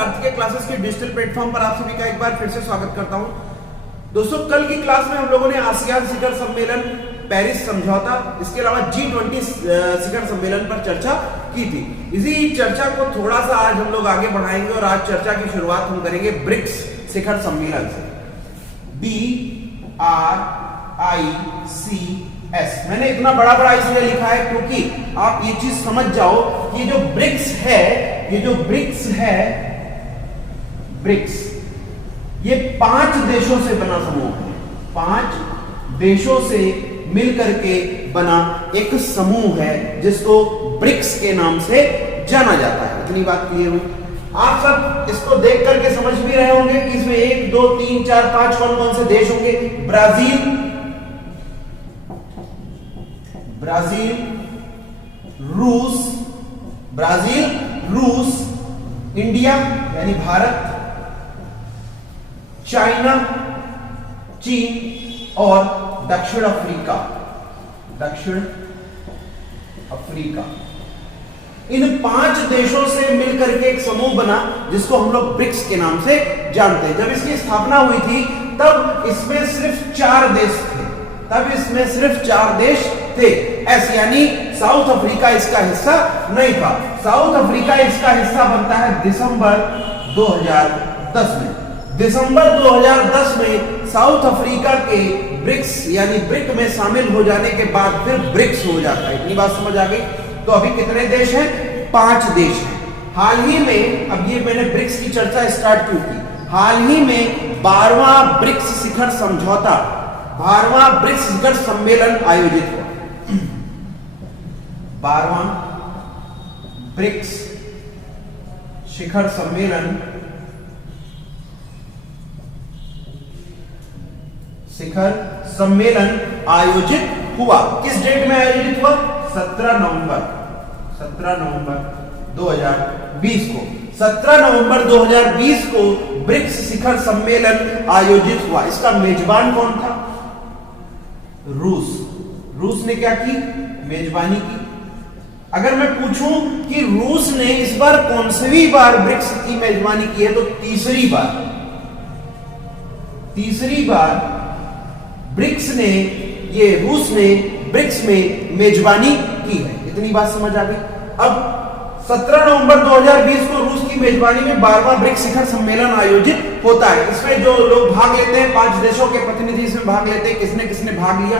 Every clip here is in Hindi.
कार्तिकेय क्लासेस के डिजिटल प्लेटफॉर्म पर आप सभी का एक बार फिर से स्वागत करता हूं। दोस्तों, कल की क्लास में हम लोगों ने आसियान शिखर सम्मेलन, पेरिस समझौता, इसके अलावा G20 शिखर सम्मेलन पर चर्चा की थी। इसी चर्चा को थोड़ा सा आज हम लोग आगे बढ़ाएंगे और आज चर्चा की शुरुआत हम करेंगे ब्रिक्स शिखर सम्मेलन से। BRICS। मैंने इतना बड़ा बड़ा इसलिए लिखा है क्योंकि आप ये चीज समझ जाओ कि जो ब्रिक्स है, ये जो ब्रिक्स है, ब्रिक्स ये 5 देशों से बना समूह है। 5 देशों से मिलकर के बना एक समूह है जिसको ब्रिक्स के नाम से जाना जाता है। इतनी बात क्लियर हुई। आप सब इसको देख करके समझ भी रहे होंगे कि इसमें 1 2 3 4 5 कौन कौन से देश होंगे। ब्राजील, रूस, इंडिया यानी भारत, चाइना, चीन और दक्षिण अफ्रीका। इन 5 देशों से मिलकर के एक समूह बना जिसको हम लोग ब्रिक्स के नाम से जानते हैं। जब इसकी स्थापना हुई थी तब इसमें सिर्फ 4 देश थे। ऐसे यानी साउथ अफ्रीका इसका हिस्सा नहीं था। साउथ अफ्रीका इसका हिस्सा बनता है दिसंबर 2010 में। दिसंबर 2010 में साउथ अफ्रीका के ब्रिक्स यानी ब्रिक में शामिल हो जाने के बाद फिर ब्रिक्स हो जाता है। इतनी बात समझ आ गई। तो अभी कितने देश हैं? 5 देश हैं। हाल ही में, अब ये मैंने ब्रिक्स की चर्चा स्टार्ट क्यों की, हाल ही में 12वां ब्रिक्स शिखर समझौता, 12वां ब्रिक्स शिखर सम्मेलन आयोजित हुआ। 12वां ब्रिक्स शिखर सम्मेलन आयोजित हुआ। किस डेट में आयोजित हुआ? 17 नवंबर 2020 को। 17 नवंबर 2020 को ब्रिक्स शिखर सम्मेलन आयोजित हुआ। इसका मेजबान कौन था? रूस ने क्या की? मेजबानी की। अगर मैं पूछूं कि रूस ने इस बार कौन सी बार ब्रिक्स की मेजबानी की है, तो तीसरी बार रूस ने ब्रिक्स में मेजबानी की है। इतनी बात समझ आ गई। अब 17 नवंबर 2020 को रूस की मेजबानी में 12वां ब्रिक्स शिखर सम्मेलन आयोजित होता है। इसमें जो लोग भाग लेते हैं, 5 देशों के प्रतिनिधि इसमें भाग लेते हैं। किसने किसने भाग लिया,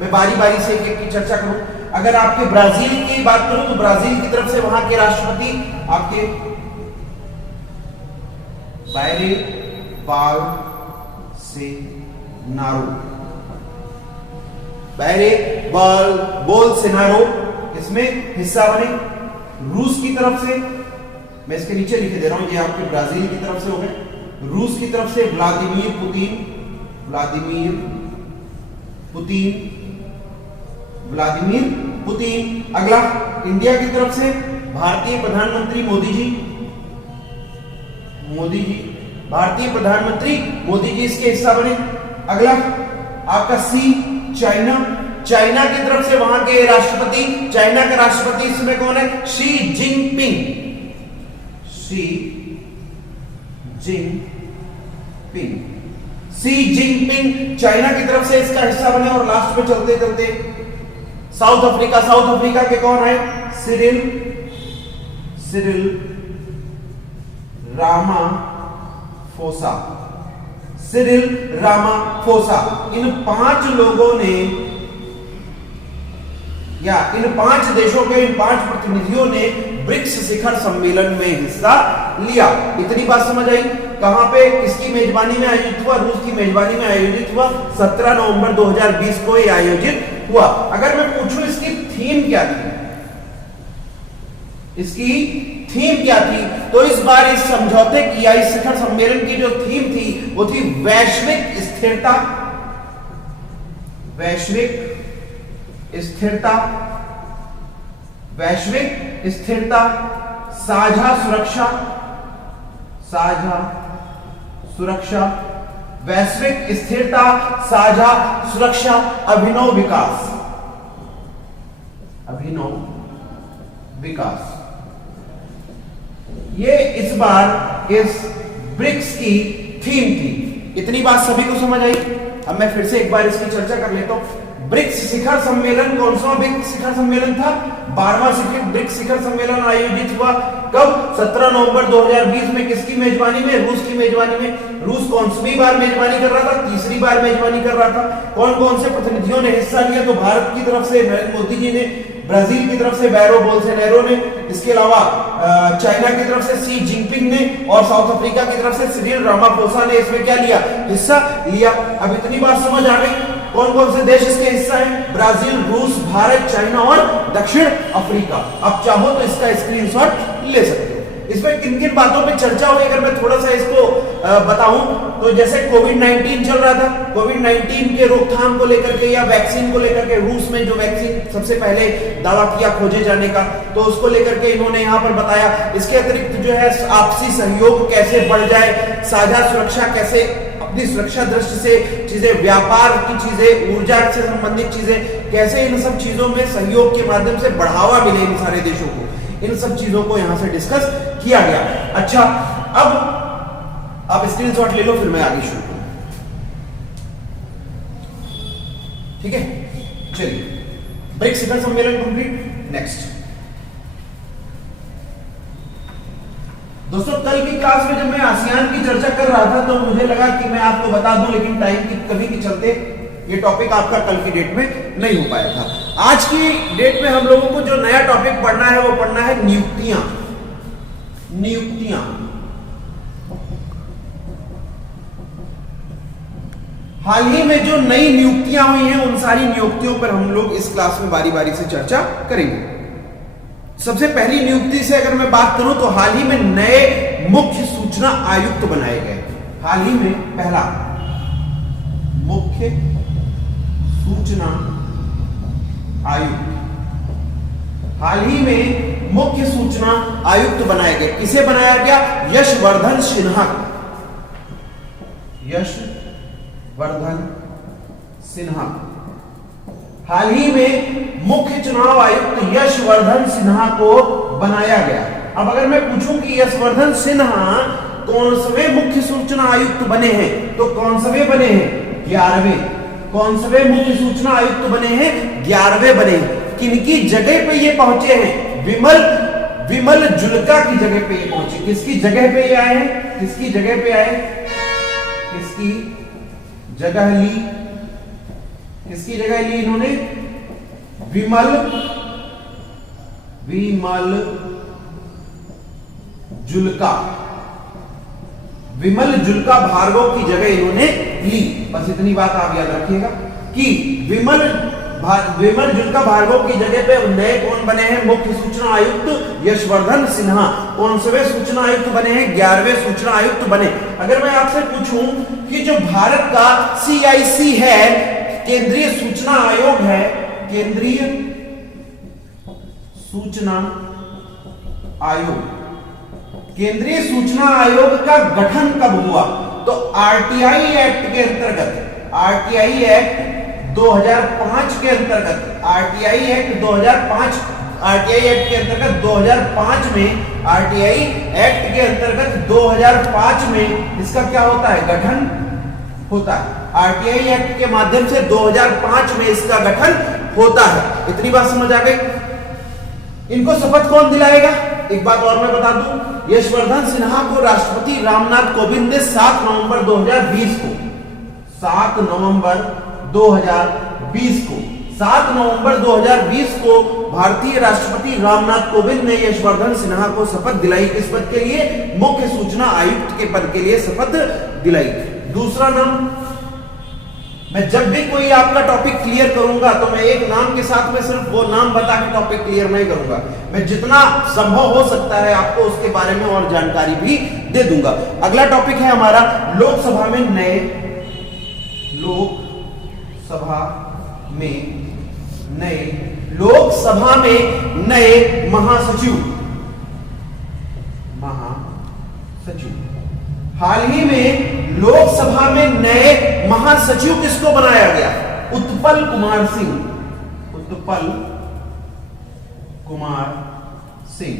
मैं बारी बारी से एक की चर्चा करूं। अगर आपके ब्राजील की बात करूं तो ब्राजील की तरफ से वहां के राष्ट्रपति आपके बोल्सोनारो इसमें हिस्सा बने। रूस की तरफ से, मैं इसके नीचे लिखे दे रहा हूं, ये आपके ब्राजील की तरफ से हो गए। रूस की तरफ से व्लादिमीर पुतिन। अगला इंडिया की तरफ से भारतीय प्रधानमंत्री मोदी जी, भारतीय प्रधानमंत्री मोदी जी इसके हिस्सा बने। अगला आपका सी, चाइना की तरफ से वहां के राष्ट्रपति, चाइना का राष्ट्रपति इसमें कौन है? Xi Jinping. चाइना की तरफ से इसका हिस्सा बने। और लास्ट में चलते चलते साउथ अफ्रीका के कौन है? Cyril Ramaphosa. इन 5 लोगों ने या इन 5 देशों के इन 5 प्रतिनिधियों ने ब्रिक्स शिखर सम्मेलन में हिस्सा लिया। इतनी बात समझ आई। कहां पे, किसकी मेजबानी में आयोजित हुआ? रूस की मेजबानी में आयोजित हुआ। 17 नवंबर 2020 को ये आयोजित हुआ। अगर मैं पूछूं इसकी थीम क्या थी, तो इस बार इस समझौते की या इस शिखर सम्मेलन की जो थीम थी वो थी वैश्विक स्थिरता, साझा सुरक्षा, वैश्विक स्थिरता, साझा सुरक्षा, अभिनव विकास। ये इस बार इस ब्रिक्स की थीम थी। इतनी बात सभी को समझ आई? अब मैं फिर से एक बार इसकी चर्चा कर लेता हूं। ब्रिक्स शिखर सम्मेलन कौन सा ब्रिक्स शिखर सम्मेलन था? 12वां ब्रिक्स शिखर सम्मेलन आयोजित हुआ कब? 17 नवंबर 2020 में। किसकी मेजबानी में? रूस की मेजबानी में। रूस कौनसी बार मेजबानी कर रहा था? तीसरी बार मेजबानी कर रहा था। कौन कौन से प्रतिनिधियों ने हिस्सा लिया? तो भारत की तरफ से नरेंद्र मोदी जी ने, ब्राजील की तरफ से बैरो बोल्सोनारो ने, इसके अलावा चाइना की तरफ से शी जिनपिंग ने, और साउथ अफ्रीका की तरफ से सिरिल रामाफोसा ने इसमें क्या लिया? हिस्सा लिया। अब इतनी बात समझ आ गई? कौन कौन से देश इसके हिस्सा हैं? ब्राजील, रूस, भारत, चाइना और दक्षिण अफ्रीका। अब चाहो तो इसका स्क्रीनशॉट ले सकते हो। इसमें किन किन बातों पे चर्चा हुई अगर मैं थोड़ा सा इसको बताऊं तो जैसे कोविड-19 चल रहा था, कोविड-19 के रोकथाम को लेकर के या वैक्सीन को लेकर के, रूस में जो वैक्सीन सबसे पहले दावा किया खोजे जाने का, तो उसको लेकर के इन्होंने यहां पर बताया। इसके अतिरिक्त जो है आपसी सहयोग कैसे बढ़ जाए, साझा सुरक्षा कैसे, अपनी सुरक्षा दृष्टि से चीजें, व्यापार की चीजें, ऊर्जा से संबंधित चीजें, कैसे इन सब चीजों में सहयोग के माध्यम से बढ़ावा मिले इन सारे देशों को, इन सब चीजों को यहां से डिस्कस किया गया। अच्छा, अब आप स्क्रीनशॉट ले लो, फिर मैं आगे शुरू करूं। ठीक है, चलिए, ब्रिक्स शिखर सम्मेलन कंप्लीट। नेक्स्ट दोस्तों, कल की क्लास में जब मैं आसियान की चर्चा कर रहा था तो मुझे लगा कि मैं आपको बता दूं, लेकिन टाइम की कमी के चलते ये टॉपिक आपका कल की डेट में नहीं हो पाया था। आज की डेट में हम लोगों को जो नया टॉपिक पढ़ना है वो पढ़ना है नियुक्तियां। नियुक्तियां हाल ही में जो नई नियुक्तियां हुई हैं उन सारी नियुक्तियों पर हम लोग इस क्लास में बारी बारी से चर्चा करेंगे। सबसे पहली नियुक्ति से अगर मैं बात करूं तो हाल ही में नए मुख्य सूचना आयुक्त बनाए गए। हाल ही में पहला मुख्य सूचना आयुक्त, हाल ही में मुख्य सूचना आयुक्त बनाए गए। किसे बनाया गया? यशवर्धन सिन्हा। यशवर्धन सिन्हा हाल ही में मुख्य चुनाव आयुक्त यशवर्धन सिन्हा को बनाया गया। अब अगर मैं पूछूं कि यशवर्धन सिन्हा कौनसवें मुख्य सूचना आयुक्त बने हैं तो कौनसवें बने हैं? 11वें। कौनसवें मुख्य सूचना आयुक्त बने हैं? 11वें बने हैं। किनकी जगह पे ये पहुंचे हैं? विमल जुल्का की जगह पे ये पहुंचे। किसकी जगह पे ये आए हैं? किसकी जगह पे आए? किसकी जगह ली? किसकी जगह ली इन्होंने? विमल जुल्का। विमल जुल्का भार्गव की जगह इन्होंने ली। बस इतनी बात आप याद रखिएगा कि विमल जुल्का भार्गव की जगह पे नए कौन बने हैं? मुख्य सूचना आयुक्त यशवर्धन सिन्हा। कौनसवें सूचना आयुक्त बने हैं? 11वें सूचना आयुक्त बने। अगर मैं आपसे पूछूं कि जो भारत का CIC है, केंद्रीय सूचना आयोग है, केंद्रीय सूचना आयोग, केंद्रीय सूचना आयोग का गठन कब हुआ? तो RTI एक्ट के अंतर्गत, RTI एक्ट 2005 के अंतर्गत, RTI एक्ट 2005, RTI एक्ट के अंतर्गत 2005 में, RTI एक्ट के अंतर्गत 2005 में इसका क्या होता है? गठन होता है। RTI एक्ट के माध्यम से 2005 में इसका गठन होता है। इतनी बात समझ आ गई? इनको शपथ कौन दिलाएगा? एक बात और मैं बता दूं, यशवर्धन सिन्हा को राष्ट्रपति रामनाथ कोविंद ने 7 नवंबर 2020 को, 7 नवंबर 2020 को, 7 नवंबर 2020 को भारतीय राष्ट्रपति रामनाथ कोविंद ने यशवर्धन सिन्हा को शपथ दिलाई। किस पद के लिए? मुख्य सूचना आयुक्त के पद के लिए शपथ दिलाई। दूसरा नाम, मैं जब भी कोई आपका टॉपिक क्लियर करूंगा तो मैं एक नाम के साथ में सिर्फ वो नाम बता के टॉपिक क्लियर नहीं करूंगा, मैं जितना संभव हो सकता है आपको उसके बारे में और जानकारी भी दे दूंगा। अगला टॉपिक है हमारा लोकसभा में नए, लोकसभा में नए महासचिव। हाल ही में लोकसभा में नए महासचिव किसको बनाया गया? उत्पल कुमार सिंह। उत्पल कुमार सिंह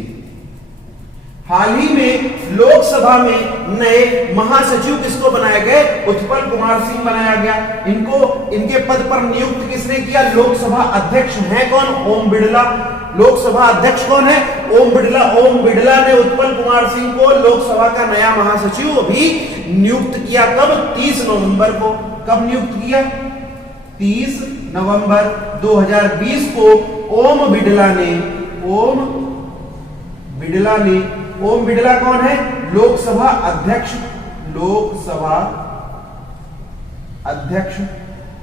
हाल ही में लोकसभा में नए महासचिव किसको बनाए गए? उत्पल कुमार सिंह बनाया गया। इनके पद पर नियुक्त किसने किया? लोकसभा अध्यक्ष हैं कौन? ओम बिड़ला। लोकसभा अध्यक्ष कौन है? ओम बिड़ला। ओम बिड़ला ने उत्पल कुमार सिंह को लोकसभा का नया महासचिव भी नियुक्त किया। कब? 30 नवंबर को। कब नियुक्त किया? 30 नवंबर 2020 को ओम बिड़ला ने ओम बिड़ला कौन है? लोकसभा अध्यक्ष।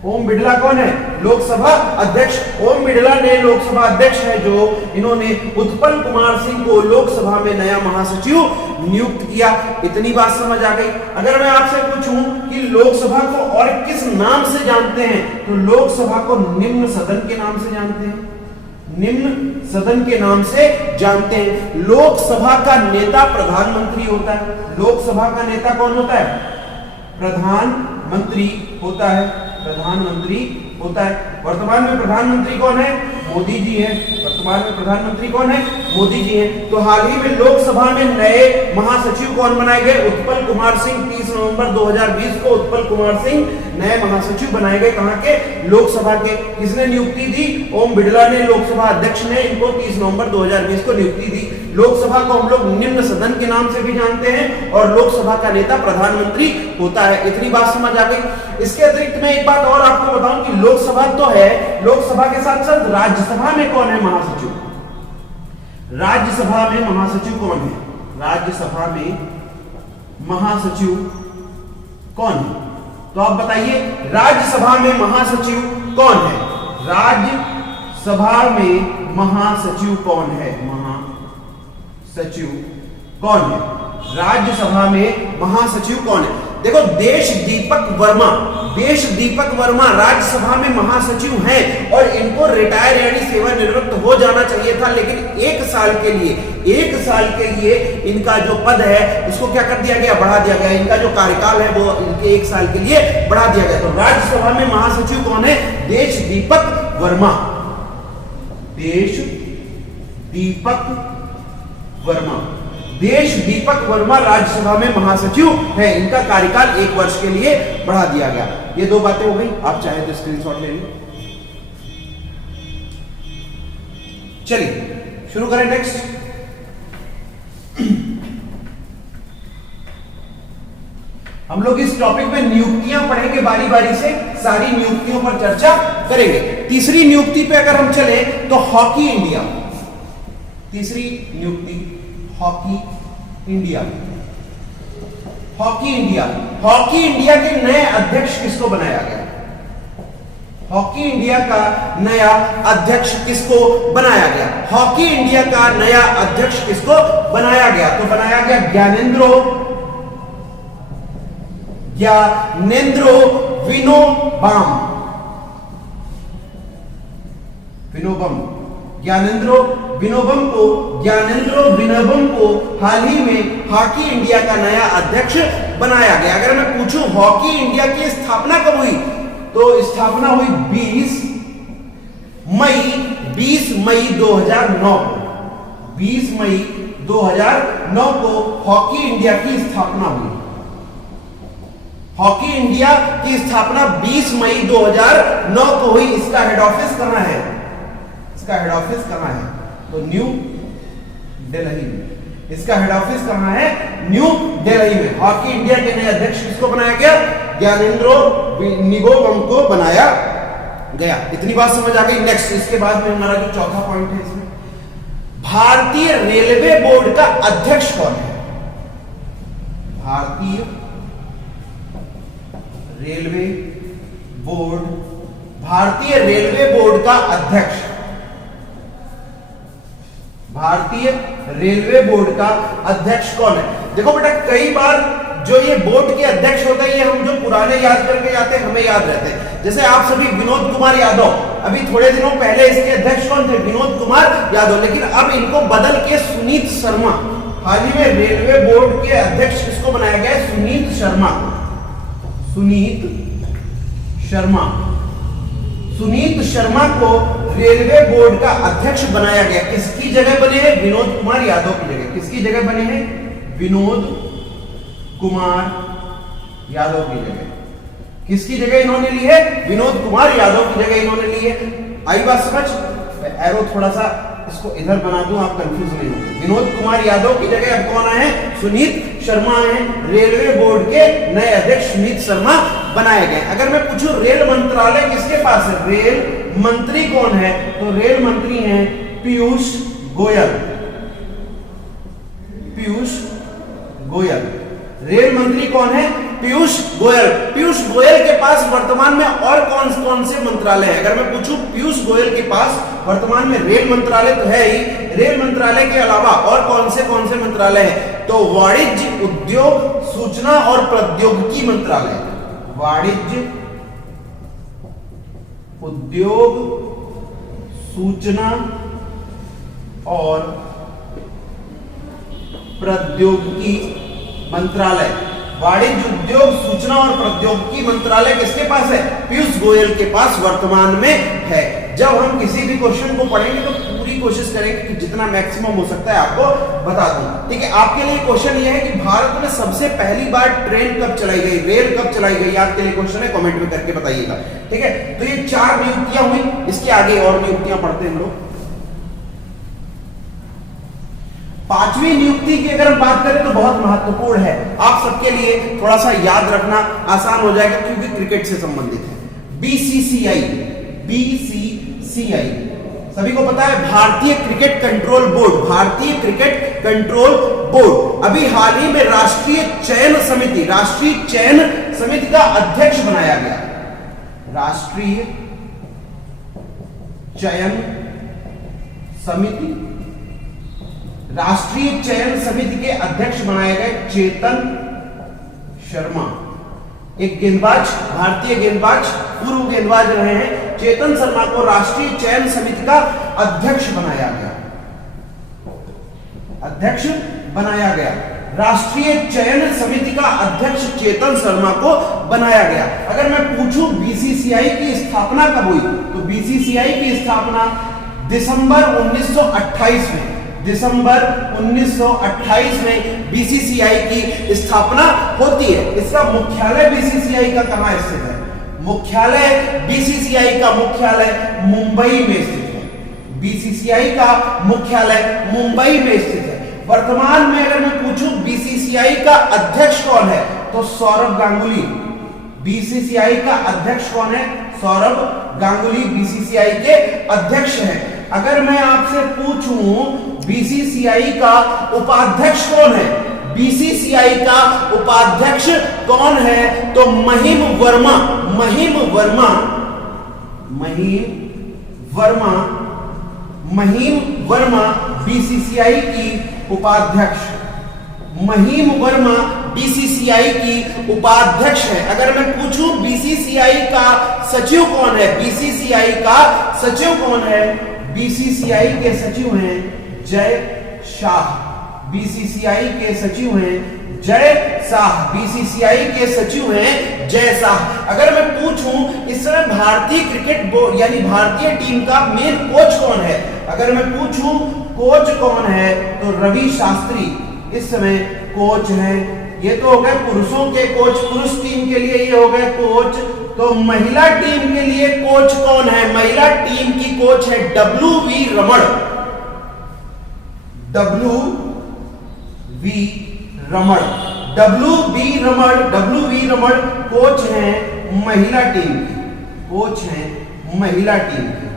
ओम बिड़ला कौन है? लोकसभा अध्यक्ष। ओम बिड़ला ने लोकसभा अध्यक्ष है जो इन्होंने उत्पल कुमार सिंह को लोकसभा में नया महासचिव नियुक्त किया। इतनी बात समझ आ गई। अगर मैं आपसे पूछूं कि लोकसभा को और किस नाम से जानते हैं, तो लोकसभा को निम्न सदन के नाम से जानते हैं। निम्न सदन के नाम से जानते हैं। लोकसभा का नेता प्रधानमंत्री होता है। लोकसभा का नेता कौन होता है? प्रधानमंत्री होता है। प्रधानमंत्री होता है। वर्तमान में प्रधानमंत्री कौन है? मोदी जी हैं। वर्तमान में प्रधानमंत्री कौन है? मोदी जी हैं। तो हाल ही में लोकसभा में नए महासचिव कौन बनाए गए? उत्पल कुमार सिंह। 30 नवंबर 2020 को उत्पल कुमार सिंह नए महासचिव बनाए गए। कहां के? लोकसभा के। किसने नियुक्ति दी? ओम बिड़ला ने। लोकसभा अध्यक्ष ने इनको 30 नवंबर 2020 को नियुक्ति दी। लोकसभा को हम लोग निम्न सदन के नाम से भी जानते हैं और लोकसभा का नेता प्रधानमंत्री होता है। इतनी बात समझ आ गई। इसके अतिरिक्त मैं एक बात और आपको बताऊं कि लोकसभा तो है, लोकसभा के साथ साथ राज्यसभा में कौन है महासचिव? राज्यसभा में महासचिव कौन है? राज्यसभा में महासचिव कौन है? तो आप बताइए, राज्यसभा में महासचिव कौन है? राज्यसभा में महासचिव कौन है? महासचिव कौन है? राज्यसभा में महासचिव कौन है? देखो, देशदीपक वर्मा राज्यसभा में महासचिव हैं और इनको रिटायर यानी सेवानिवृत्त हो जाना चाहिए था, लेकिन एक साल के लिए इनका जो पद है उसको क्या कर दिया गया? बढ़ा दिया गया। इनका जो कार्यकाल है वो इनके 1 साल के लिए बढ़ा दिया गया। तो राज्यसभा में महासचिव कौन है? देशदीपक वर्मा। देशदीपक वर्मा राज्यसभा में महासचिव है। इनका कार्यकाल 1 वर्ष के लिए बढ़ा दिया गया। ये 2 बातें हो गई। आप चाहे तो स्क्रीनशॉट ले लीजिए। चलिए शुरू करें। नेक्स्ट हम लोग इस टॉपिक में नियुक्तियां पढ़ेंगे, बारी बारी से सारी नियुक्तियों पर चर्चा करेंगे। तीसरी नियुक्ति पे अगर हम चले तो हॉकी इंडिया। तीसरी नियुक्ति हॉकी इंडिया। हॉकी इंडिया के नए अध्यक्ष किसको बनाया गया? हॉकी इंडिया का नया अध्यक्ष किसको बनाया गया? हॉकी इंडिया का नया अध्यक्ष किसको बनाया गया? तो बनाया गया ज्ञानेंद्रो ज्ञानेंद्रो विनोबम को हाल ही में हॉकी इंडिया का नया अध्यक्ष बनाया गया। अगर मैं पूछूं हॉकी इंडिया की स्थापना कब हुई, तो स्थापना हुई 20 मई 2009 को। 20 मई 2009 को हॉकी इंडिया की स्थापना हुई। हॉकी इंडिया की स्थापना 20 मई 2009 को हुई। इसका हेड ऑफिस कहां है? तो न्यू दिल्ली में। इसका हेड ऑफिस कहां है? न्यू दिल्ली में। हॉकी इंडिया के नए अध्यक्ष किसको बनाया गया? ज्ञानेंद्रो विनोबम को बनाया गया। इतनी बात समझ आ गई। नेक्स्ट, इसके बाद में हमारा जो चौथा पॉइंट है इसमें, भारतीय रेलवे बोर्ड का अध्यक्ष कौन है? भारतीय रेलवे बोर्ड का अध्यक्ष। भारतीय रेलवे बोर्ड का अध्यक्ष कौन है? देखो बेटा, कई बार जो ये बोर्ड के अध्यक्ष होते हैं, ये हम जो पुराने याद करके जाते हैं हमें याद रहते हैं। जैसे आप सभी विनोद कुमार यादव, अभी थोड़े दिनों पहले इसके अध्यक्ष कौन थे? विनोद कुमार यादव। लेकिन अब इनको बदल के सुनीत शर्मा, हाल ही में रेलवे बोर्ड के अध्यक्ष किसको बनाया गया? सुनीत शर्मा को रेलवे बोर्ड का अध्यक्ष बनाया गया। किसकी जगह बने हैं? विनोद कुमार यादव की जगह। किसकी जगह बने हैं? विनोद कुमार यादव की जगह। किसकी जगह इन्होंने ली है? विनोद कुमार यादव की जगह इन्होंने ली है। आई बात समझ? एरो थोड़ा सा इसको इधर बना दूं, आप कंफ्यूज नहीं होंगे। विनोद कुमार यादव की जगह अब कौन आए? सुनीत शर्मा है। रेलवे बोर्ड के नए अध्यक्ष सुनीत शर्मा बनाए गए। अगर मैं पूछूं रेल मंत्रालय किसके पास है, रेल मंत्री कौन है, तो रेल मंत्री हैं पीयूष गोयल। पीयूष गोयल रेल मंत्री कौन है? पीयूष गोयल। पीयूष गोयल के पास वर्तमान में और कौन कौन से मंत्रालय हैं? अगर मैं पूछूं पीयूष गोयल के पास वर्तमान में रेल मंत्रालय तो है ही, रेल मंत्रालय के अलावा और कौन से मंत्रालय हैं? तो वाणिज्य उद्योग सूचना और प्रौद्योगिकी मंत्रालय, वाणिज्य उद्योग सूचना और प्रौद्योगिकी मंत्रालय। वाणिज्य उद्योग सूचना और प्रौद्योगिकी मंत्रालय किसके पास है? पीयूष गोयल के पास वर्तमान में है। जब हम किसी भी क्वेश्चन को पढ़ेंगे तो पूरी कोशिश करेंगे कि जितना मैक्सिमम हो सकता है आपको बता दूं। ठीक है, आपके लिए क्वेश्चन यह है कि भारत में सबसे पहली बार ट्रेन कब चलाई गई, रेल कब चलाई गई? आपके लिए क्वेश्चन है, कमेंट में करके बताइएगा। ठीक है, तो ये 4 नियुक्तियां हुई, इसके आगे और नियुक्तियां पढ़ते हैं हम लोग। 5वीं नियुक्ति की अगर हम बात करें तो बहुत महत्वपूर्ण है, आप सबके लिए थोड़ा सा याद रखना आसान हो जाएगा क्योंकि क्रिकेट से संबंधित है। बीसीसीआई, बीसीसीआई सभी को पता है, भारतीय क्रिकेट कंट्रोल बोर्ड, भारतीय क्रिकेट कंट्रोल बोर्ड अभी हाल ही में राष्ट्रीय चयन समिति का अध्यक्ष बनाया गया। राष्ट्रीय चयन समिति के अध्यक्ष बनाए गए चेतन शर्मा। एक गेंदबाज, भारतीय गेंदबाज, पूर्व गेंदबाज रहे हैं चेतन शर्मा को राष्ट्रीय चयन समिति का अध्यक्ष बनाया गया। राष्ट्रीय चयन समिति का अध्यक्ष चेतन शर्मा को बनाया गया। अगर मैं पूछूं बीसीसीआई की स्थापना कब हुई, तो बीसीसीआई की स्थापना दिसंबर 1928 में, दिसंबर 1928 में बीसीसीआई की स्थापना होती है। इसका मुख्यालय बीसीसीआई का कहां स्थित है? मुख्यालय बीसीसीआई का मुख्यालय मुंबई में स्थित है। बीसीसीआई का मुख्यालय मुंबई में स्थित है। वर्तमान में अगर मैं पूछूं बीसीसीआई का अध्यक्ष कौन है, तो सौरभ गांगुली। बीसीसीआई का अध्यक्ष कौन है? सौरभ गांगुली बीसीसीआई के अध्यक्ष हैं। अगर मैं आपसे पूछूं बीसीसीआई का उपाध्यक्ष कौन है, बीसीसीआई का उपाध्यक्ष कौन है, तो महिम वर्मा। महिम वर्मा बीसीसीआई की उपाध्यक्ष, महिम वर्मा बीसीसीआई की उपाध्यक्ष है। अगर मैं पूछूं बीसीसीआई का सचिव कौन है, बीसीसीआई का सचिव कौन है, बीसीसीआई के सचिव हैं जय शाह। बीसीसीआई के सचिव हैं जय शाह। बीसीसीआई के सचिव हैं जय शाह। अगर मैं पूछूं इस समय भारतीय क्रिकेट बोर्ड यानी भारतीय टीम का मेन कोच कौन है, अगर मैं पूछूं कोच कौन है, तो रवि शास्त्री इस समय कोच हैं। ये तो हो गए पुरुषों के कोच, पुरुष टीम के लिए ये हो गए कोच। तो महिला टीम के लिए कोच कौन है? महिला टीम की कोच है WV रमण। WV रमण कोच हैं महिला टीम की।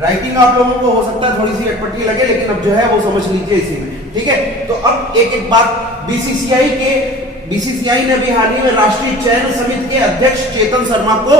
राइटिंग आप लोगों को हो सकता है थोड़ी सी अटपटी लगे, लेकिन अब जो है वो समझ लीजिए इसी में। ठीक है, तो अब एक एक बात, बीसीसीआई ने भी हाल ही में राष्ट्रीय चयन समिति के अध्यक्ष चेतन शर्मा को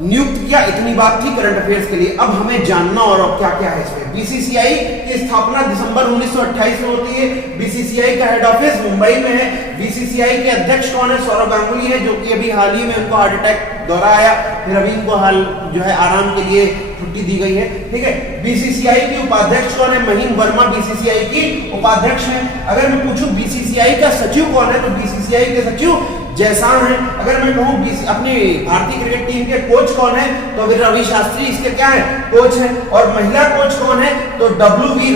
नियुक्त किया। इतनी बात थी करंट अफेयर्स के लिए। अब हमें जानना और क्या क्या है इसमें। बीसीसीआई की स्थापना दिसंबर 1928 में होती है। बीसीसीआई का हेड ऑफिस मुंबई में है। बीसीसीआई के अध्यक्ष कौन है? सौरभ गांगुली है, जो कि अभी हाल ही में उनको हार्ट अटैक दौरा आया, फिर अभी इनको हाल जो है आराम के लिए छुट्टी दी गई है। ठीक है, बीसीसीआई की उपाध्यक्ष कौन है? महिम वर्मा बीसीसीआई की उपाध्यक्ष है। अगर मैं पूछूं बीसीसीआई का सचिव कौन है, तो बीसीसीआई के सचिव जयसान है। अगर मैं कहूं अपनी भारतीय क्रिकेट टीम के कोच कौन है तो अभी रवि शास्त्री इसके क्या है, कोच है। और महिला कोच कौन है तो डब्ल्यू वी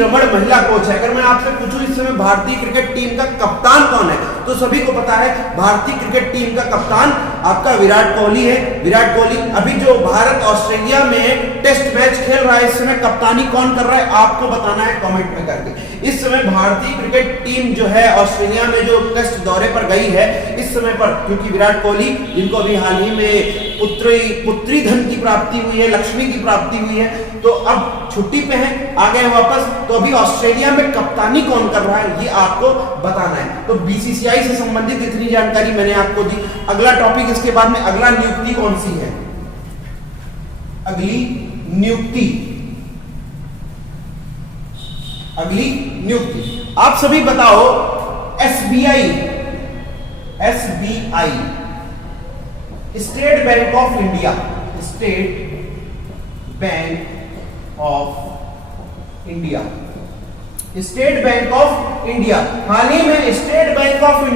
रमण महिला कोच है। अगर मैं आपसे पूछूं इस समय भारतीय क्रिकेट टीम का कप्तान कौन है तो सभी को पता है भारतीय क्रिकेट टीम का कप्तान आपका विराट कोहली है। विराट कोहली अभी जो भारत ऑस्ट्रेलिया में टेस्ट मैच खेल रहा है इस समय कप्तानी कौन कर रहा है आपको बताना है कमेंट में करके। इस समय भारतीय क्रिकेट टीम जो है ऑस्ट्रेलिया में जो टेस्ट दौरे पर गई है इस समय पर, क्योंकि विराट कोहली जिनको अभी हाल ही में पुत्री धन की प्राप्ति हुई है, लक्ष्मी की प्राप्ति हुई है, तो अब छुट्टी पे हैं, आ गए वापस। तो अभी ऑस्ट्रेलिया में कप्तानी कौन कर रहा है ये आपको बताना है। तो बीसीसीआई से संबंधित इतनी जानकारी मैंने आपको दी। अगला टॉपिक इसके बाद में अगला नियुक्ति कौन सी है, अगली नियुक्ति आप सभी बताओ। SBI state bank of India, state bank of India हाल ही में स्टेट बैंक ऑफ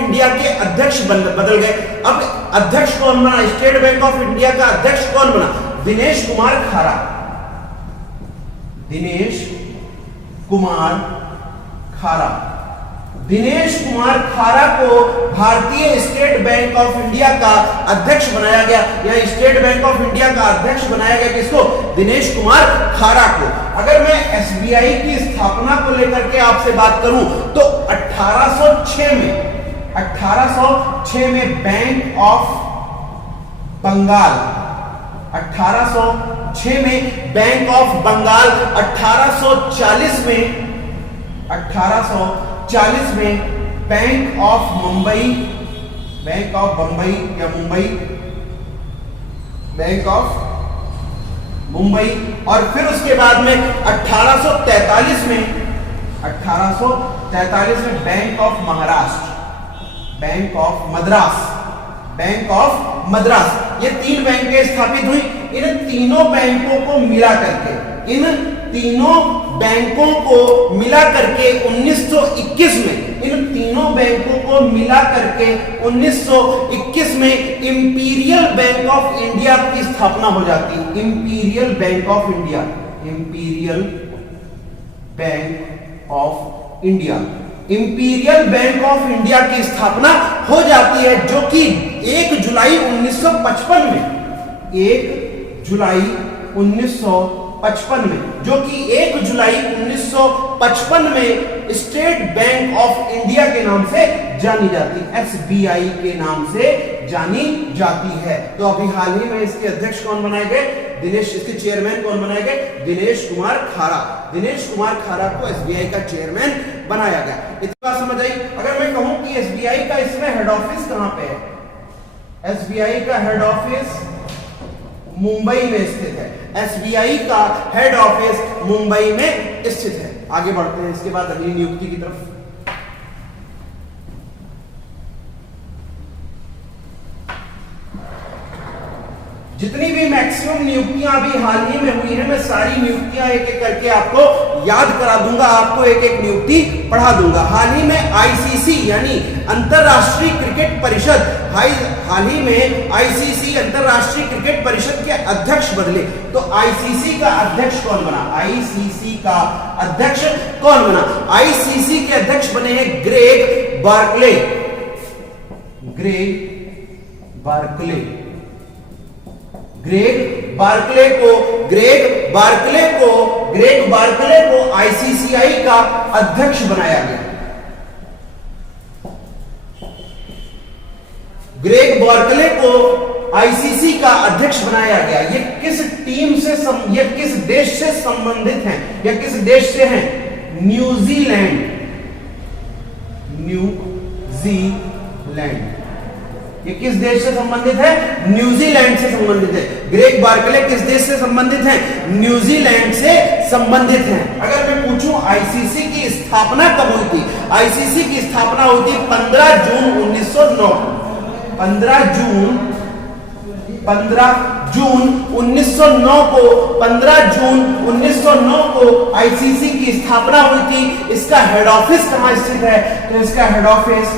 इंडिया के अध्यक्ष बदल गए। अब अध्यक्ष कौन बना, स्टेट बैंक ऑफ इंडिया का अध्यक्ष कौन बना, दिनेश कुमार खारा को भारतीय स्टेट बैंक ऑफ इंडिया का अध्यक्ष बनाया गया, या स्टेट बैंक ऑफ इंडिया का अध्यक्ष बनाया गया किसको, दिनेश कुमार खारा को। अगर मैं एसबीआई की स्थापना को लेकर के आपसे बात करूं तो 1806 में बैंक ऑफ बंगाल, 1806 में बैंक ऑफ बंगाल, 1840 में बैंक ऑफ मुंबई और फिर उसके बाद में 1843 में बैंक ऑफ मद्रास। ये तीन बैंकें स्थापित हुई। इन तीनों बैंकों को मिला करके 1921 में इंपीरियल बैंक ऑफ इंडिया की स्थापना हो जाती है। इंपीरियल बैंक ऑफ इंडिया की स्थापना हो जाती है, जो कि 1 जुलाई 1955 में, 1 जुलाई 1955 में स्टेट बैंक ऑफ इंडिया के नाम से जानी जाती है, एसबीआई के नाम से जानी जाती है। तो अभी हाल ही में इसके अध्यक्ष कौन बनाए गए, इसके चेयरमैन कौन बनाए गए, दिनेश कुमार खारा को एसबीआई का चेयरमैन बनाया गया। इतनी बात समझ आई। अगर मैं कहूं कि एसबीआई का इसमें हेड ऑफिस कहां पे है, एसबीआई का हेड ऑफिस मुंबई में स्थित है। एसबीआई का हेड ऑफिस मुंबई में स्थित है। आगे बढ़ते हैं इसके बाद अगली नियुक्ति की तरफ। जितनी भी मैक्सिमम नियुक्तियां अभी हाल ही में हुई हैं, मैं सारी नियुक्तियां एक एक करके आपको याद करा दूंगा, आपको एक एक नियुक्ति पढ़ा दूंगा। हाल ही में आईसीसी यानी अंतरराष्ट्रीय क्रिकेट परिषद, हाल ही में आईसीसी अंतरराष्ट्रीय क्रिकेट परिषद के अध्यक्ष बदले। तो आईसीसी का अध्यक्ष कौन बना, आईसीसी के अध्यक्ष बने हैं ग्रेग बार्कले को आईसीसीआई का अध्यक्ष बनाया गया। ग्रेग बार्कले को आईसीसी का अध्यक्ष बनाया गया। ये किस देश से संबंधित हैं, या किस देश से हैं, न्यूजीलैंड। ये किस देश से संबंधित है, न्यूजीलैंड से संबंधित है। ग्रेग बार्कले किस देश से संबंधित हैं, न्यूजीलैंड से संबंधित हैं। अगर मैं पूछूं आईसीसी की स्थापना कब हुई थी, आईसीसी की स्थापना हुई थी 15 जून जून 1909 को 15 जून 1909 को आईसीसी की स्थापना हुई थी। इसका हेड ऑफिस कहां स्थित है? तो इसका हेड ऑफिस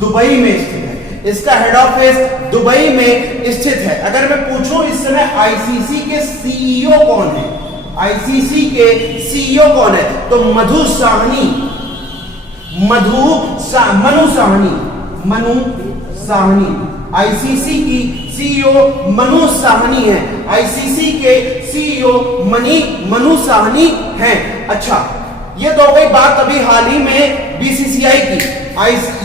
दुबई में स्थित है। इसका हेड ऑफिस दुबई में स्थित है। अगर मैं पूछूं इस समय आईसीसी के सीईओ कौन है, आईसीसी के सीईओ कौन है, तो मनु साहनी आईसीसी की सीईओ मनु साहनी है। आईसीसी के सीईओ मनु साहनी हैं। अच्छा, ये तो हो गई बात अभी हाल ही में बीसीसीआई की।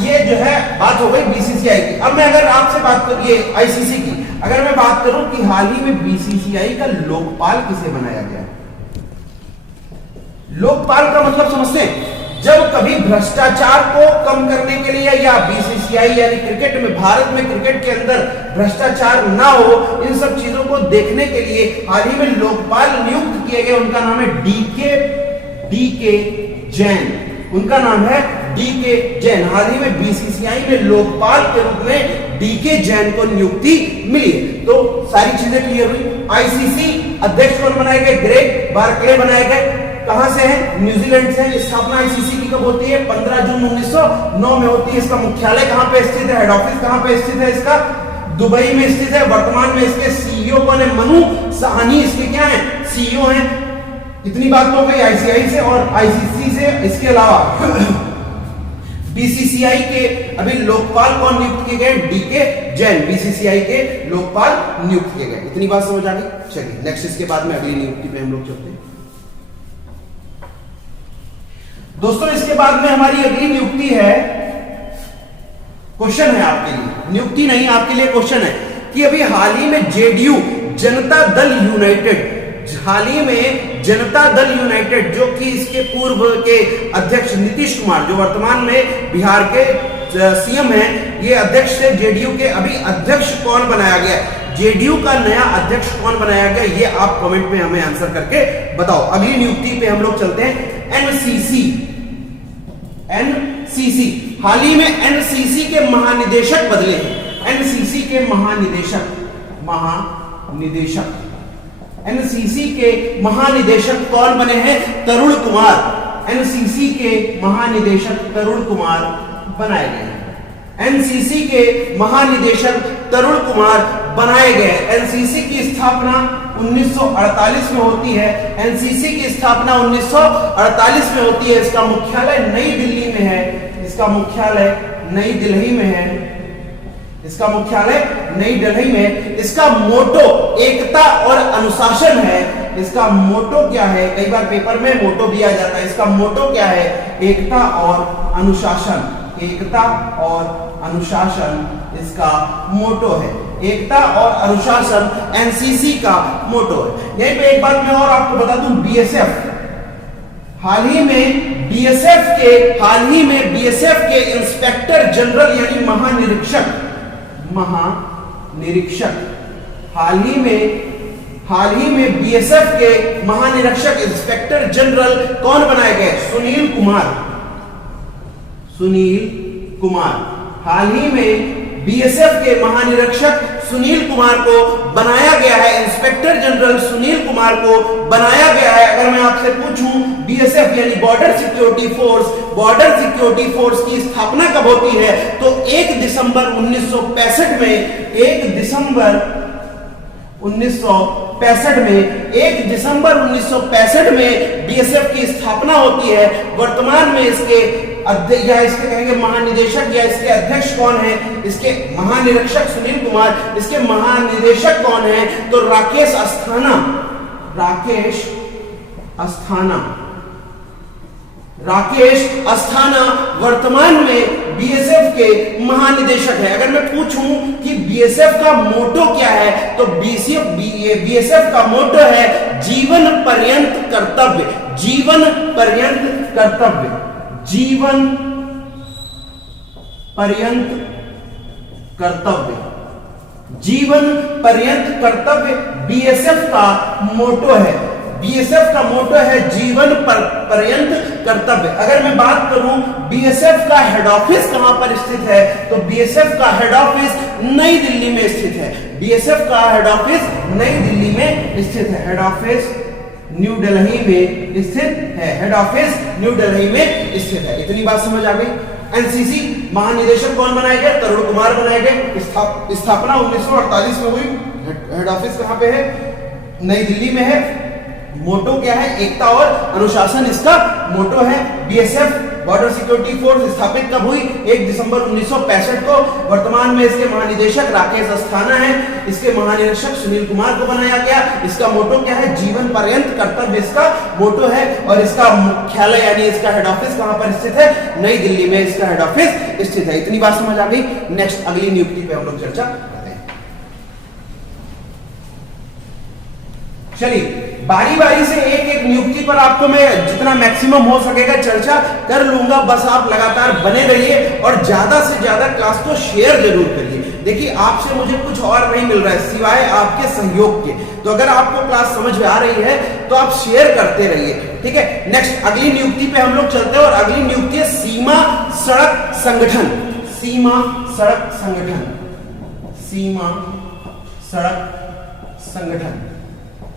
ये जो है बात हो गई बीसीसीआई की। अब मैं अगर आपसे बात करूं ये आईसीसी की, अगर मैं बात करूं कि हाल ही में बीसीसीआई का लोकपाल किसे बनाया गया? लोकपाल का मतलब समझते हैं? जब कभी भ्रष्टाचार को कम करने के लिए या बीसीसीआई यानी क्रिकेट में, भारत में क्रिकेट के अंदर भ्रष्टाचार ना हो, इन सब चीजों को देखने के लिए हाल ही में लोकपाल नियुक्त किए गए। उनका नाम है डीके जैन। उनका नाम है डीके जैन। हाल ही में बीसीसीआई में लोकपाल के रूप में डीके जैन को नियुक्ति मिली। तो सारी चीजें क्लियर हुई। आईसीसी अध्यक्ष कौन बनाए गए? ग्रेग बार्कले बनाए गए। कहां से है? न्यूजीलैंड से। स्थापना आईसीसी की कब होती है? 15 जून 1909 में होती है। इसका मुख्यालय कहां पे स्थित है? हेड ऑफिस कहां पे स्थित है? इसका दुबई में स्थित है। वर्तमान में इसके सीईओ कौन है? मनु साहनी इसके क्या है? सीईओ हैं। इतनी बात तो गई आईसीआई से और आईसीसी से। इसके अलावा बीसीसीआई के अभी लोकपाल कौन नियुक्त किए गए? डीके जैन बीसीसीआई के लोकपाल नियुक्त किए गए। इतनी बात समझ आ गई? चलिए नेक्स्ट, इसके बाद में अगली नियुक्ति पे हम लोग चलते हैं। दोस्तों इसके बाद में हमारी अगली नियुक्ति है, क्वेश्चन है आपके लिए, नियुक्ति नहीं आपके लिए क्वेश्चन है कि अभी हाल ही में जेडीयू जनता दल यूनाइटेड, हाल ही में जनता दल यूनाइटेड जो कि इसके पूर्व के अध्यक्ष नीतीश कुमार, जो वर्तमान में बिहार के सीएम हैं, ये अध्यक्ष थे जेडीयू के। अभी अध्यक्ष कौन बनाया गया? जेडीयू का नया अध्यक्ष कौन बनाया गया? ये आप कमेंट में हमें आंसर करके बताओ। अगली नियुक्ति पे हम लोग चलते हैं। एनसीसी हाल ही में एनसीसी के महानिदेशक बदले हैं। एनसीसी के एनसीसी के महानिदेशक कौन बने हैं? तरुण कुमार। एनसीसी के महानिदेशक तरुण कुमार बनाए गए हैं। एनसीसी के महानिदेशक तरुण कुमार बनाए गए। एनसीसी की स्थापना 1948 में होती है। एनसीसी की स्थापना 1948 में होती है। इसका मुख्यालय नई दिल्ली में है। इसका मुख्यालय नई दिल्ली में है। इसका मुख्यालय नई दिल्ली में। इसका मोटो एकता और अनुशासन है। इसका मोटो क्या है? कई बार पेपर में मोटो दिया जाता है। इसका मोटो क्या है? एकता और अनुशासन। एकता और अनुशासन इसका मोटो है। एकता और अनुशासन एनसीसी का मोटो है। यहीं पे एक बात मैं और आपको बता दूं, बीएसएफ हाल ही में बीएसएफ के इंस्पेक्टर जनरल यानी महानिरीक्षक हाल ही में बीएसएफ के महानिरीक्षक इंस्पेक्टर जनरल कौन बनाए गए? सुनील कुमार। हाल ही में बीएसएफ के महानिरीक्षक सुनील कुमार को बनाया गया है। इंस्पेक्टर जनरल सुनील कुमार को बनाया गया है। अगर मैं आपसे पूछूं बीएसएफ यानी बॉर्डर सिक्योरिटी फोर्स की स्थापना कब होती है? तो 1 दिसंबर 1965 में 1 दिसंबर 1965 में बीएसएफ की स्थापना होती है। वर्तमान में इसके इसके कहेंगे महानिदेशक या इसके अध्यक्ष कौन है? इसके महानिरीक्षक सुनील कुमार। इसके महानिदेशक कौन है? तो राकेश अस्थाना वर्तमान में बीएसएफ के महानिदेशक है। अगर मैं पूछूं कि बीएसएफ का मोटो क्या है, तो बीएसएफ का मोटो है जीवन पर्यंत कर्तव्य। जीवन पर्यंत कर्तव्य बीएसएफ का मोटो है। बीएसएफ का मोटो है जीवन पर्यंत कर्तव्य। अगर मैं बात करूं बीएसएफ का हेड ऑफिस कहां पर स्थित है, तो बीएसएफ का हेड ऑफिस नई दिल्ली में स्थित है। बीएसएफ का हेड ऑफिस नई दिल्ली में स्थित है। हेड ऑफिस न्यू दिल्ली में स्थित है। हेड ऑफिस न्यू दिल्ली में स्थित है। इतनी बात समझ आ गई। एनसीसी महानिदेशक कौन बनाए गए? तरुण कुमार बनाए गए। स्थापना 1948 में हुई। हेड ऑफिस कहां पे है? नई दिल्ली में है। मोटो क्या है? एकता और अनुशासन इसका मोटो है। बीएसएफ बॉर्डर सिक्योरिटी फोर्स स्थापित कब हुई? 1 दिसंबर 1965 को। वर्तमान में इसके महानिदेशक राकेश अस्थाना है। इसके महानिदेशक सुनील कुमार को बनाया गया। इसका मोटो क्या है? जीवन पर्यंत कर्तव्य इसका मोटो है। और इसका मुख्यालय यानी इसका हेड ऑफिस कहां पर स्थित है? नई दिल्ली में इसका हेड ऑफिस स्थित है। इतनी बात समझ आ गई। नेक्स्ट अगली नियुक्ति पे हम लोग चर्चा करते हैं। चलिए बारी बारी से एक एक नियुक्ति पर आपको मैं जितना मैक्सिमम हो सकेगा चर्चा कर लूंगा। बस आप लगातार बने रहिए और ज्यादा से ज्यादा क्लास को शेयर जरूर करिए। देखिए आपसे मुझे कुछ और नहीं मिल रहा है सिवाय आपके सहयोग के। तो अगर आपको क्लास समझ में आ रही है तो आप शेयर करते रहिए, ठीक है। नेक्स्ट अगली नियुक्ति पे हम लोग चलते हैं और अगली नियुक्ति है सीमा सड़क संगठन। सीमा सड़क संगठन। सीमा सड़क संगठन।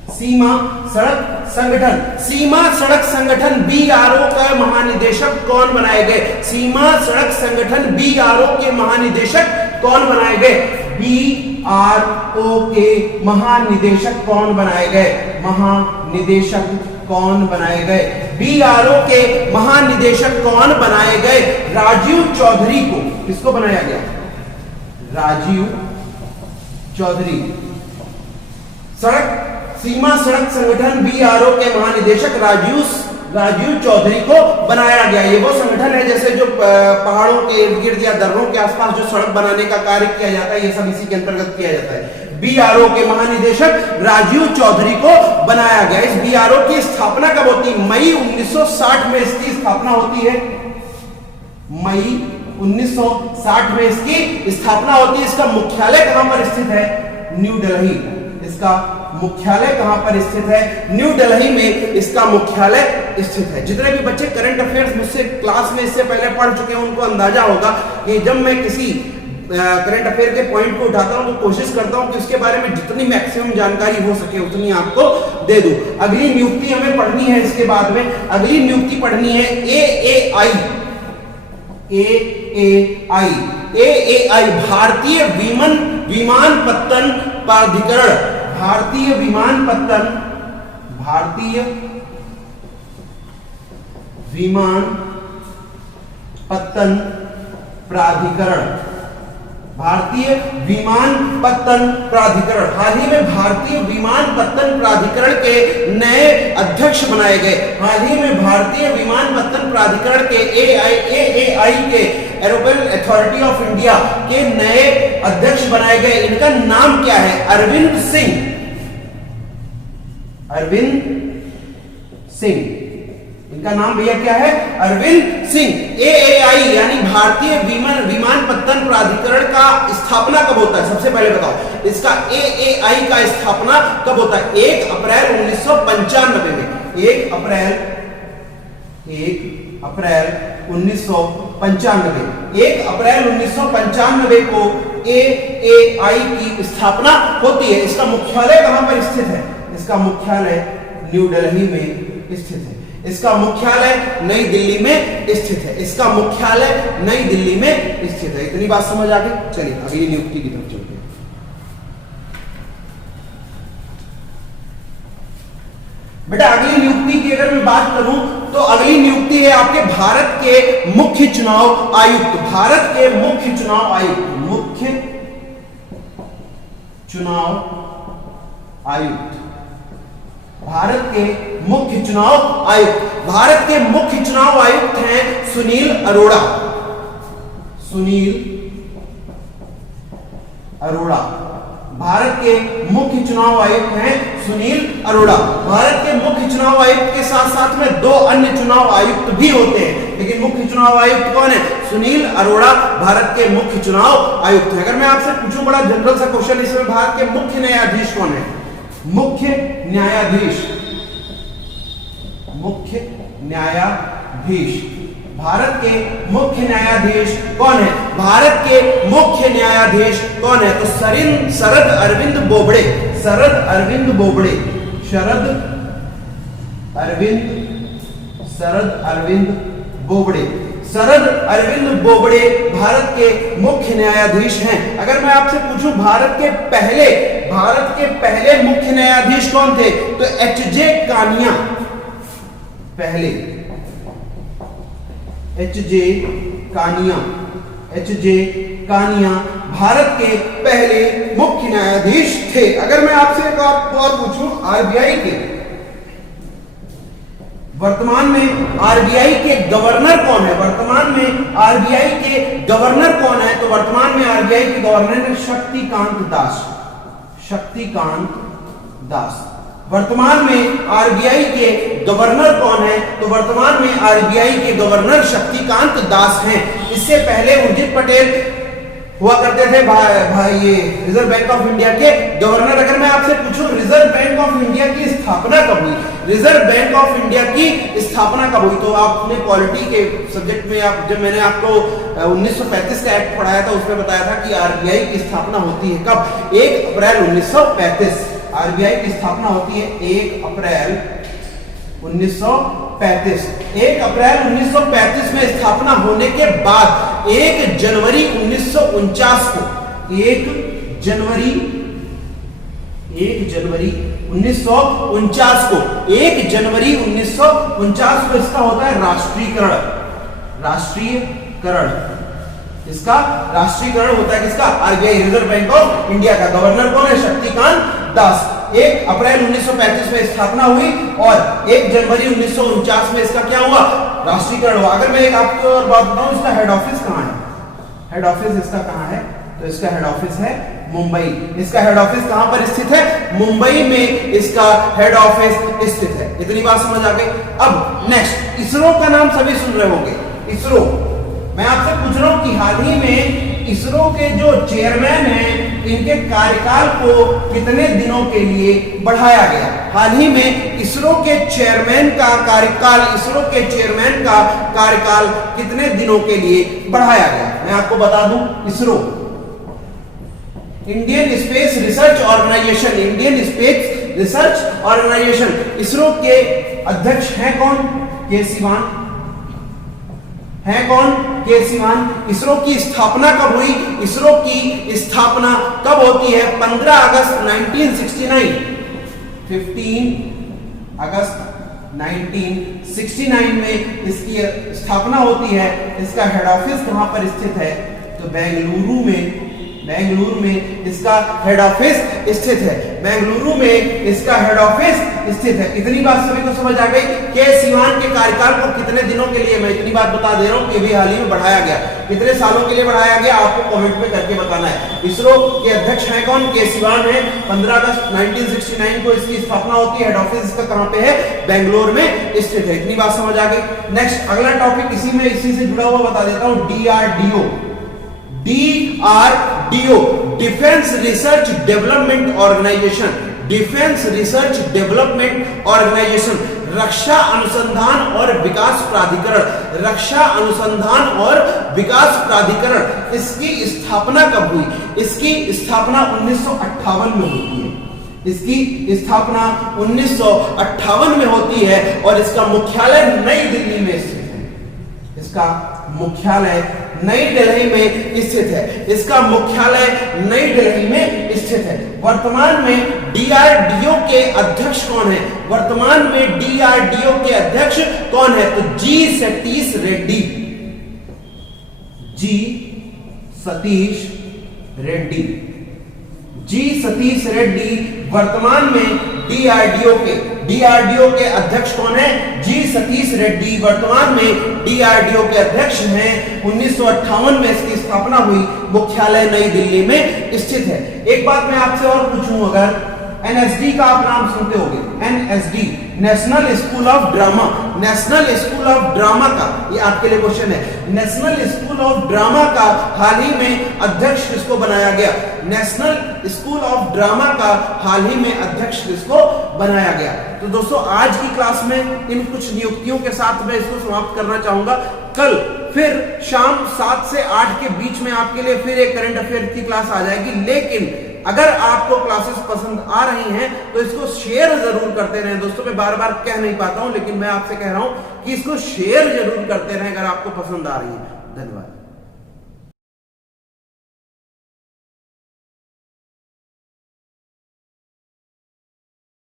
सीमा सड़क संगठन। सीमा सड़क संगठन बीआरओ का महानिदेशक कौन बनाए गए? सीमा सड़क संगठन बीआरओ के महानिदेशक कौन बनाए गए? बीआरओ के महानिदेशक कौन बनाए गए? महानिदेशक कौन बनाए गए? बीआरओ के महानिदेशक कौन बनाए गए? राजीव चौधरी को। किसको बनाया गया? राजीव चौधरी। सड़क सीमा सड़क संगठन बीआरओ के महानिदेशक राजीव चौधरी को बनाया गया। ये वो संगठन है जैसे जो पहाड़ों के इर्द गिर्द या दर्रों के आसपास जो सड़क बनाने का कार्य किया जाता है, ये सब इसी के अंतर्गत किया जाता है। बीआरओ के महानिदेशक राजीव चौधरी को बनाया गया। इस बीआरओ की स्थापना कब होती है? मई 1960 में इसकी स्थापना होती है। मई 1960 में इसकी स्थापना होती है। इसका मुख्यालय कहां पर स्थित है? न्यू दिल्ली। इसका मुख्यालय कहां पर स्थित है? न्यू दिल्ली में इसका मुख्यालय स्थित है। जितने भी बच्चे करंट अफेयर्स मुझसे क्लास में इससे पहले पढ़ चुके हैं उनको अंदाजा होगा कि जब मैं किसी करंट अफेयर के पॉइंट को उठाता हूं तो कोशिश करता हूं कि उसके बारे में जितनी मैक्सिमम जानकारी हो सके उतनी आपको दे दूं। अगली नियुक्ति हमें पढ़नी है। इसके बाद में अगली नियुक्ति पढ़नी है एएआई। एएआई भारतीय विमानपत्तन प्राधिकरण। भारतीय विमानपत्तन प्राधिकरण। भारतीय विमानपत्तन प्राधिकरण। हाल ही में भारतीय विमानपत्तन प्राधिकरण के नए अध्यक्ष बनाए गए। हाल ही में भारतीय विमानपत्तन प्राधिकरण के एएआई के एरोप्लेन अथॉरिटी ऑफ इंडिया के नए अध्यक्ष बनाए गए। इनका नाम क्या है? अरविंद सिंह। अरविंद सिंह इनका नाम भैया क्या है? अरविंद सिंह। एएआई यानी भारतीय विमानपत्तन प्राधिकरण का स्थापना कब होता है? सबसे पहले बताओ इसका एएआई का स्थापना कब होता है? 1 अप्रैल 1995 में। 1 अप्रैल 1995। 1 अप्रैल 1995 को एएआई की स्थापना होती है। इसका मुख्यालय कहां पर स्थित है? इसका मुख्यालय न्यू दिल्ली में स्थित है। इसका मुख्यालय नई दिल्ली में स्थित है। इसका मुख्यालय नई दिल्ली में स्थित है। इतनी बात समझ आ गई। चलिए अगली नियुक्ति की तरफ चलते हैं। बेटा अगली नियुक्ति की अगर मैं बात करूं तो अगली नियुक्ति है आपके भारत के मुख्य चुनाव आयुक्त। भारत के मुख्य चुनाव आयुक्त। मुख्य चुनाव आयुक्त। भारत के मुख्य चुनाव आयुक्त। भारत के मुख्य चुनाव आयुक्त हैं सुनील अरोड़ा। सुनील अरोड़ा भारत के मुख्य चुनाव आयुक्त हैं सुनील अरोड़ा। भारत के मुख्य चुनाव आयुक्त के साथ साथ में 2 अन्य चुनाव आयुक्त भी होते हैं, लेकिन मुख्य चुनाव आयुक्त कौन है? सुनील अरोड़ा भारत के मुख्य चुनाव आयुक्त है। अगर मैं आपसे पूछूं बड़ा जनरल सा क्वेश्चन, इसमें भारत के मुख्य न्यायाधीश कौन है? मुख्य न्यायाधीश न्यायाधीश। भारत के मुख्य न्यायाधीश कौन है? भारत के मुख्य न्यायाधीश कौन है? तो शरद अरविंद बोबड़े। शरद अरविंद बोबड़े। शरद अरविंद बोबड़े। शरद अरविंद बोबड़े भारत के मुख्य न्यायाधीश हैं। अगर मैं आपसे पूछूं भारत के पहले मुख्य न्यायाधीश कौन थे, तो एच.जे. कानिया। पहले एच.जे. कानिया भारत के पहले मुख्य न्यायाधीश थे। अगर मैं आपसे एक और पूछूं आरबीआई के वर्तमान में आरबीआई के गवर्नर कौन है? वर्तमान में आरबीआई के गवर्नर कौन है? तो वर्तमान में आरबीआई के गवर्नर है शक्तिकांत दास। शक्तिकांत दास। वर्तमान में आरबीआई के गवर्नर कौन है? तो वर्तमान में आरबीआई के गवर्नर शक्तिकांत दास हैं। इससे पहले उर्जित पटेल हुआ करते थे भाई ये रिजर्व बैंक ऑफ इंडिया के गवर्नर। अगर मैं आपसे पूछूं रिजर्व बैंक ऑफ इंडिया की स्थापना कब हुई? रिजर्व बैंक ऑफ इंडिया की स्थापना कब हुई? तो आपने पॉलिटी के सब्जेक्ट में जब मैंने आपको 1935 का एक्ट पढ़ाया था उसमें बताया था कि आरबीआई की स्थापना होती है कब? 1 अप्रैल 1935। आरबीआई की स्थापना होती है 1 अप्रैल 1935। 1 अप्रैल 1935 में स्थापना होने के बाद 1 जनवरी 1949 को 1 जनवरी 1949 को इसका होता है राष्ट्रीयकरण। इसका राष्ट्रीयकरण होता है किसका? RBI reserve bank of India का। गवर्नर कौन है? शक्तिकांत दास। 1 अप्रैल 1935 में स्थापना हुई और 1 जनवरी 1949 में इसका क्या हुआ? राष्ट्रीयकरण हुआ। अगर मैं एक आपको और बात बताऊं, इसका हेड ऑफिस कहां है? हेड ऑफिस इसका कहां है? तो इसका हेड ऑफिस है मुंबई। इसका हेड ऑफिस कहां पर स्थित है? मुंबई में इसका हेड ऑफिस स्थित है। इतनी बात समझ आ गई। अब नेक्स्ट, इसरो का नाम सभी सुन रहे होंगे। इसरो, मैं आपसे पूछ रहा हूं कि हाल ही में इसरो के जो चेयरमैन हैं इनके कार्यकाल को कितने दिनों के लिए बढ़ाया गया? हाल ही में इसरो के चेयरमैन का कार्यकाल कितने दिनों के लिए बढ़ाया गया? मैं आपको बता दूं, ISRO Indian space research organisation, ISRO के अध्यक्ष हैं कौन? के सिवान। इसरो की स्थापना कब हुई? इसरो की स्थापना कब होती है? 15 अगस्त 1969। 15 अगस्त 1969 में इसकी स्थापना होती है। इसका हेड ऑफिस कहां पर स्थित है? तो बेंगलुरु में इसका हेड ऑफिस स्थित है। बेंगलुरु में इसका हेड ऑफिस स्थित है। इतनी बात सभी को समझ आ गई। के सिवान के कार्यकाल को कितने दिनों के लिए, मैं इतनी बात बता दे रहा हूं कि भी हाल ही में बढ़ाया गया। कितने सालों के लिए बढ़ाया गया आपको कमेंट में करके बताना है। इसरो के अध्यक्ष हैं कौन? के सिवान है। 15 अगस्त 1969 को इसकी स्थापना होती है। हेड ऑफिस इसका कहां पे है? बेंगलोर में स्थित है। इतनी बात समझ आ गई। नेक्स्ट अगला टॉपिक इसी से जुड़ा हुआ बता देता हूं। DRDO, defence research development organisation, रक्षा अनुसंधान और विकास प्राधिकरण, इसकी स्थापना कब हुई? इसकी स्थापना 1958 में होती है। इसकी स्थापना 1958 में होती है और इसका मुख्यालय नई दिल्ली में स्थित है। इसका मुख्यालय नई दिल्ली में स्थित है। वर्तमान में डीआरडीओ के अध्यक्ष कौन है? तो जी सतीश रेड्डी वर्तमान में डीआरडीओ के अध्यक्ष कौन है? जी सतीश रेड्डी वर्तमान में डीआरडीओ के अध्यक्ष हैं। 1958 में इसकी स्थापना हुई। मुख्यालय नई दिल्ली में स्थित है। एक बात मैं आपसे और पूछूं, अगर एनएसडी का आप नाम सुनते होंगे, NSD national school of drama, national school of drama का, ये आपके लिए क्वेश्चन है, नेशनल स्कूल ऑफ ड्रामा का हाल ही में अध्यक्ष किसको बनाया गया? नेशनल स्कूल ऑफ ड्रामा का हाल ही में अध्यक्ष किसको बनाया गया? तो दोस्तों आज की क्लास में इन कुछ नियुक्तियों के साथ मैं इसको समाप्त करना चाहूंगा। कल फिर शाम 7 से 8 के बीच में आपके लिए फिर एक करंट अफेयर की क्लास आ जाएगी। लेकिन अगर आपको क्लासेस पसंद आ रही हैं तो इसको शेयर जरूर करते रहें दोस्तों। मैं बार बार कह नहीं पाता हूं, लेकिन मैं आपसे कह रहा हूं कि इसको शेयर जरूर करते रहें अगर आपको पसंद आ रही है। धन्यवाद।